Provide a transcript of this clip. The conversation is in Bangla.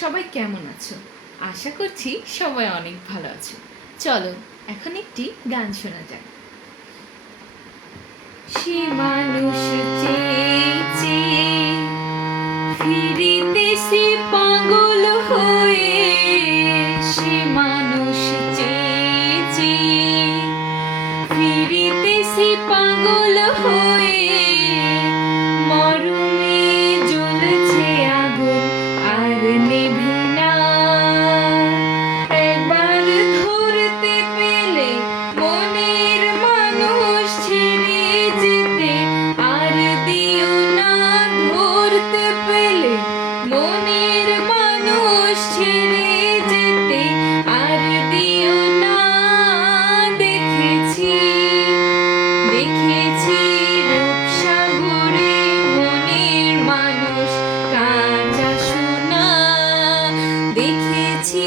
সবাই কেমন আছো? আশা করছি সবাই অনেক ভালো আছো। চলো এখন একটি গান শোনা যাক। সে মানুষ চেয়ে চেয়ে ফিরিতেছে পাগল হয়ে, সে মানুষ চেয়ে চেয়ে ফিরিতেছে পাগল হয়ে, মরমে জ্বলছে আগুন আর নেভে না। একবার ধরতে পেলে মনের মানুষ ছেড়ে যেতে আর দিও না, ধরতে পেলে মনের মানুষ ছেড়ে যেতে আর দিও না। দেখেছি দেখেছি রূপসাগরে মনের মানুষ কাঁচা সোনা, দেখেছি